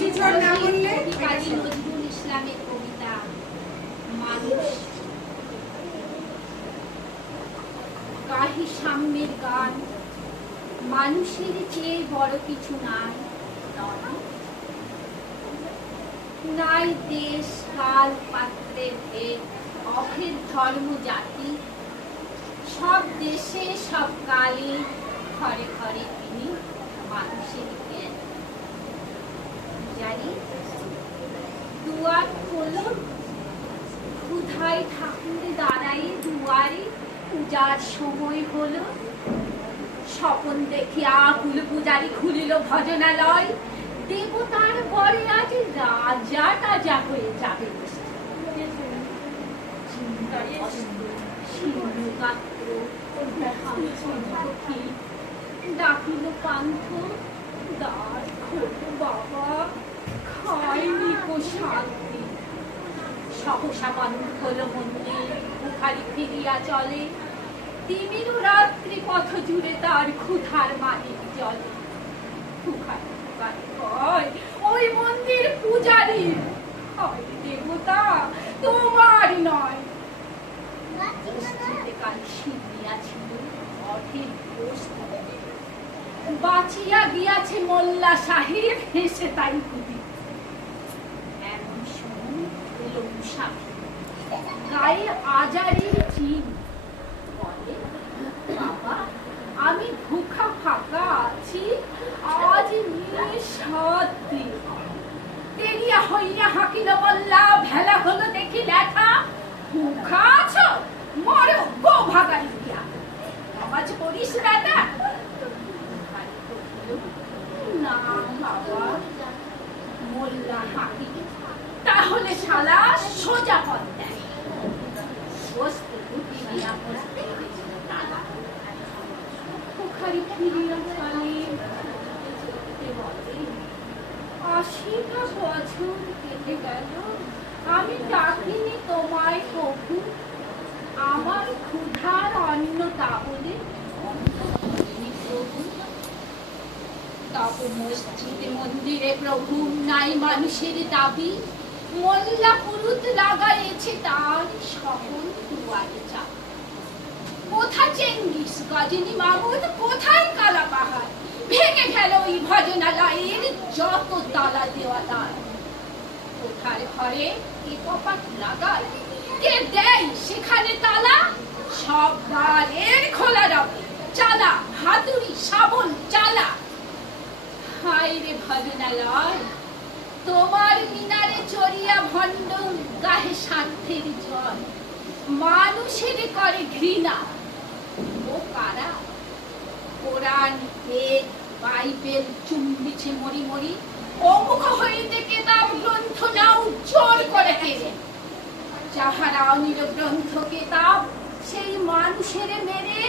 নজরুল ইসলামের কবিতা মানুষ গাহি সাম্যের গান, মানুষের চেয়ে বড় কিছু নাই, নাই দেশ কাল পাত্রের ভেদ, অভেদ ধর্ম জাতি, সব দেশে সব কালে ঘরে ঘরে তিনি মানুষের জ্ঞান। জানি দুয়ার খোলো, ক্ষুধায় ঠাকুর দাঁড়াই দুয়ারে, পূজার সময় হলো, স্বপন দেখিয়া কুল পূজারি খুলিল ভজনালয়, দেবতার বরে আজ রাজা টাজা হয়ে যাবে। ডাকিল পান্থ, দ্বার খোলো বাবা, খাইনি কো শান্তি। সহসা বন্ধ হলো মন্দির, মুখারি ফিরিয়া চলে, তিমির রাত্রি পথ জুড়ে তার ক্ষুধার মালিক জলে। ওই মন্দির পূজারী, দেবতা তোমার নয়। কাল শিবিয়া ছিল অঢেল বাঁচিয়া গিয়াছে মোল্লা সাহেব, হেসে তাই কুটি। এমন সময় এলো মুসাফির, গায়ে আজারের চিন, বলে বাবা আমি ভুখা ফাঁকা আছি, আজ নিঃসাদ্রি। তেরিয়া হইয়া হাকিল মোল্লা, ভেলা হলো দেখি লেখা, ভুখা আছো মরো গো ভাগাই দিয়া, নামাজ পড়িস বেটা। না বাবা, মোল্লা হাকিল তাহলে শালা সোজা পথ দেয়। বসতে ফিরিয়া বসতে মুখারি ফিরিয়া চলে, বলে 80টা বছর কেটে গেল, আমি ডাকিনি তোমায় কভু, আমার ক্ষুধার অন্ন তা বলে প্রভু। তবে মসজিদে মন্দিরে প্রভু নাই মানুষের দাবি, মোল্লা পুরুত লাগাইছে তার সকল দুয়ারে চাপ। কোথা চেঙ্গিস গজনী মামুদ, কোথায় কালা পাহাড়, ভেঙে গেল ওই ভজনালয়ের যত তালা দেওয়া তার। কোথার ঘরে কে কপাট লাগায়, কে দেয় সেখানে তালা, সব দ্বারের খোলা রবে, চালা হাতুড়ি শাবল চালা। হায় রে ভজনালয়, তোমার মিনারে চড়িয়া ভণ্ড গাহে স্বার্থের জল, মানুষের করে ঘৃণা। ও কারা কোরআন বেদ বাইবেল চুম্বিছে মরি মরি, অমুখ হইতে কেতাব গ্রন্থ নাও জোর করে কেড়ে। যাহারা অনিল গ্রন্থ কেতাব, সেই মানুষের মেরে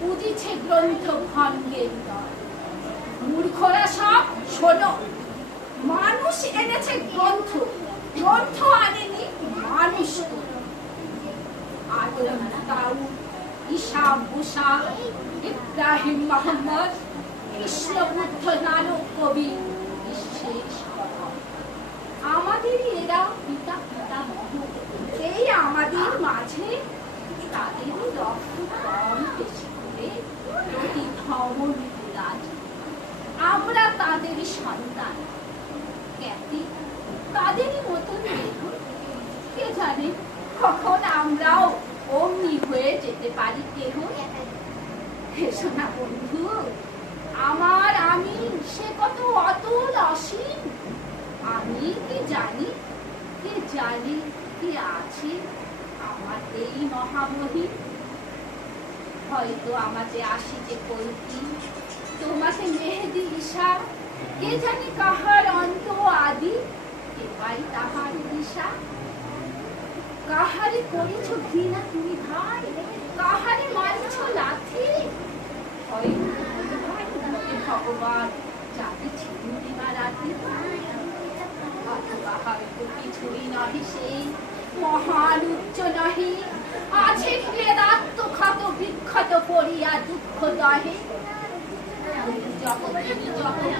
বুঝিছে গ্রন্থ ভঙ্গের দল। মূর্খরা সব শোনো, মানুষ এনেছে গ্রন্থ, গ্রন্থ আনেনি মানুষ। আদম দাউদ ঈসা মুসা ইব্রাহিম মোহাম্মদ কৃষ্ণ বুদ্ধ নানক কবি বিশেষ আমাদেরই এরা পিতা পিতামহ। এই আমাদের মাঝে তাদেরও রক্ত কম বেশি করে প্রতি ধমন বিরাজ। আমরা তাদের সন্তান, খ্যাতি তাদেরই মতন দেখুন। কে জানে কখন আমরাও অমনি হয়ে যেতে পারি কেহ। এসো না বন্ধু, আমার আমি সে কত অতুল অসীম। আমি কি জানি, কে জানি কি আছে আমার এই মহামহিম। হয়তো আমাকে আসিতে কলকি, তোমাকে মেহেদি ঈশা, কে জানি কাহার অন্ত আদি, কে পাই তাহার দিশা। কাহারে করিছ ঘৃণা তুমি ভাই, কাহারে মারিছ লাথি, ভগবান যাকে ছিন্দিমা রাতি। অথবা হয়তো কিছুই নহে সেই মহান উচ্চ নহে, আছে ক্লেদাত্মক্ষত বিক্ষত পড়িয়া দুঃখ দহে। যত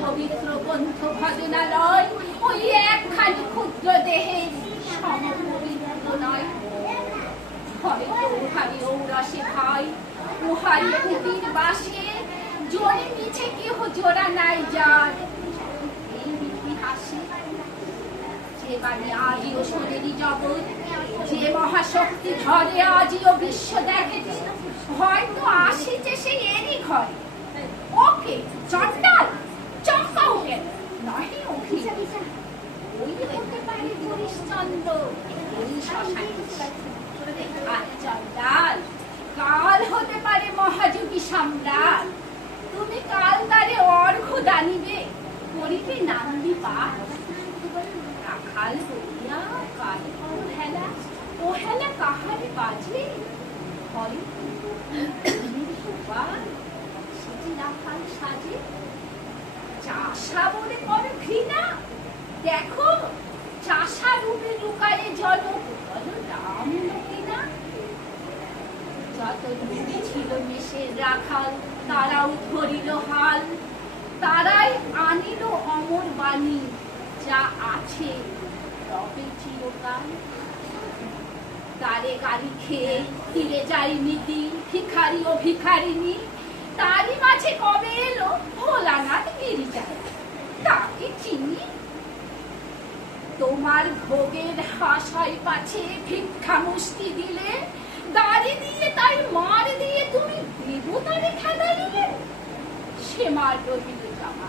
পবিত্র গ্রন্থ ভজনালয় ওই একখানি ক্ষুদ্র দেহে সমপবিত্র নয়। হয়তো উহারি ঔরসে ভাই উহারি কুটির বাসে জোরে মিছে কেহ জোড়া নাই যার। এই ইতিহাসে যে বাণী আজিও শোনেনি জগৎ, যে মহাশক্তি ঘরে আজিও বিশ্ব দেখেছে, হয়তো আসিছে সে এরই ঘরে। ওকে চন্ডাল চম্পা ওকে নহে অখি, ওই হতে পারে হরিশ্চন্দ্র, ওই শ্মশানে। আর চন্ডাল কাল হতে পারে মহাযোগী সম্রাট। তুমি কাল তারে অর্ঘ্য দানিবে, করিবে নান্দি পাঠ। রাখাল বলিয়া কাল হেলা, ও হেলা কাহারে বাজে হয় রাখাল সাজে। চাষা বলে করে ঘৃণা, দেখো চাষা রূপে লুকায়ে জল রাম কিনা। যত দূরে ছিল মেষের রাখাল তারাও ধরিল হাল, তারাই আনিল অমর বাণী, যা আছে রবে চিরকাল। তারে গালি খেয়ে ফিরে যাই নীতি, ভিখারি ও ভিখারিনী, তারই মাঝে কবে এলো ভোলানাথ গিরিজায়, তাকে চিনি। তোমার ভোগের হাসাই পাছে ভিক্ষা মুষ্টি দিলে, দাড়ি দিয়ে তাই মার দিয়ে তুমি দেবতারে খেদাইলে। সে মার রহিল জামা,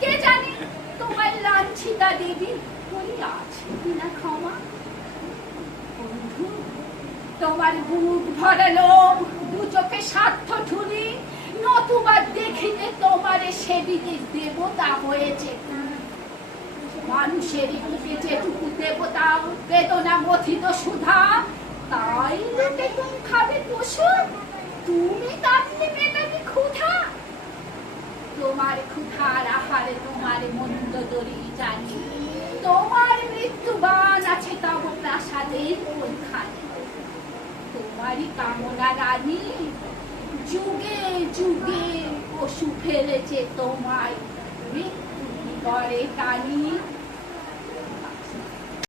কে জানে তোমার লাঞ্ছিতা দেবী বলি আছে কিনা ক্ষমা। বন্ধু তোমার বুক ভরালো দু চোখে স্বার্থ ঠুলি, নতুবা দেখিতে তোমারে সেবিতে দেবতা হয়েছে। মানুষের বুকে যেটুকু দেবতা বেদনা মথিত সুধা, তাই লোকে তুমি খাবে পশু, তুমি তাতে মেটাবি ক্ষুধা। তোমার ক্ষুধার আহারে তোমার মন্দ দরি জানি, তোমার মৃত্যুবান আছে তব প্রাসাদে ওইখানে। তোমারই কামনা রানী যুগে যুগে পশু ফেলেছে তোমায় মৃত্যু করে টানি।